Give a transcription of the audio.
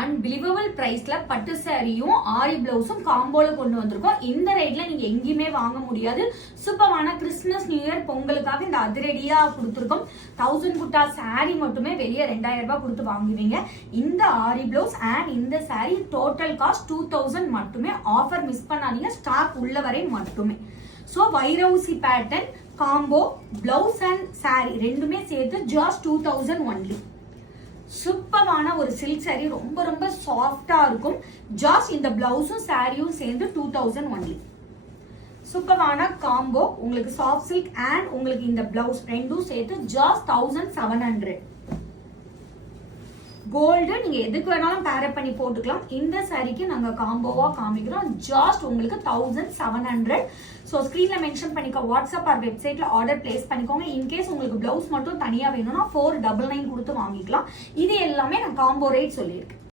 Unbelievable பிரைஸ்ல பட்டு சாரியும் ஆரி பிளவுஸும் காம்போல கொண்டு வந்திருக்கோம். இந்த ரேட்ல நீங்க எங்கேயுமே வாங்க முடியாது. சூப்பரான கிறிஸ்துமஸ் நியூ இயர் பொங்கலுக்காக இந்த அதிரடியா கொடுத்துருக்கோம். 1000 குட்டா சாரி மட்டுமே வெளியே 2000 ரூபாய் கொடுத்து வாங்குவீங்க. இந்த ஆரி பிளவுஸ் அண்ட் இந்த சாரி டோட்டல் காஸ்ட் 2000 மட்டுமே. ஆஃபர் மிஸ் பண்ணாதீங்க, ஸ்டாக் உள்ள வரை மட்டுமே. So Vairaoosi pattern combo blouse and sorry ரெண்டுமே சேர்த்து ஜஸ்ட் 2000 ஒன்லி. சூப்பரான ஒரு சில்க் சாரி, ரொம்ப ரொம்ப சாஃப்டா இருக்கும். ஜாஸ்ட் இந்த பிளவுஸும் சாரியும் சேர்ந்து 2000 ஒன்லி. சூப்பரான காம்போ, உங்களுக்கு சாஃப்ட் சில்க் அண்ட் உங்களுக்கு இந்த பிளவுஸ் ரெண்டும் சேர்த்து ஜாஸ்ட் 1700. கோல்டு நீங்க எதுக்கு வேணாலும் பேரப் பண்ணி போட்டுக்கலாம். இந்த சாரிக்கு நாங்க காம்போவா காமிக்கிறோம். ஜாஸ்ட் உங்களுக்கு 1700. ஸோ ஸ்கிரீன்ல மென்ஷன் பண்ணிக்க வாட்ஸ்அப் ஆர் வெப்சைட்ல ஆர்டர் பிளேஸ் பண்ணிக்கோங்க. இன்கேஸ் உங்களுக்கு பிளவுஸ் மட்டும் தனியா வேணும்னா 499 கொடுத்து வாங்கிக்கலாம். இது எல்லாமே நான் காம்போ ரேட் சொல்லியிருக்கேன்.